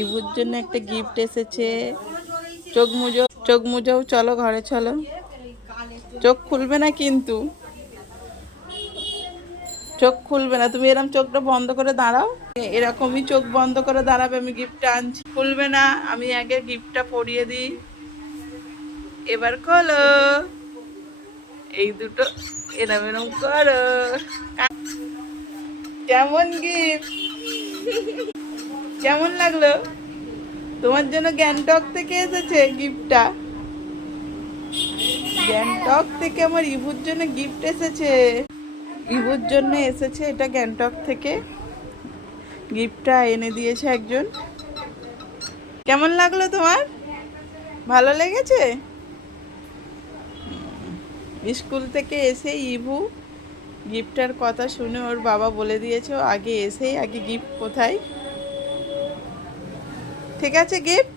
ইবুর জন্য একটা গিফট এসেছে। চোখ মুজো, চোখ মুজো, চলো ঘরে চলো। চোখ খুলবে না কিন্তু, চোখ খুলবে না। তুমি এরকম চোখটা বন্ধ করে দাঁড়াও, এরকমই চোখ বন্ধ করে দাঁড়াবে। আমি গিফটটা আনছি। খুলবে না, আমি আগে গিফটটা পরিয়ে দিই। এবার খোলো, এই দুটো এরম এরম করো। কেমন গিফট, কেমন লাগলো? তোমার জন্য গ্যাংটক থেকে এসেছে গিফটটা। গ্যাংটক থেকে আমার ইবুর জন্য গিফট এসেছে। ইবুর জন্য এসেছে এটা গ্যাংটক থেকে। গিফটটা এনে দিয়েছে একজন। কেমন লাগলো তোমার? ভালো লেগেছে? স্কুল থেকে এসে ইবু গিফটের কথা শুনে ওর বাবা বলে দিয়েছে ও আগে এসেই আগে গিফট কোথায়। ঠিক আছে, গিফট।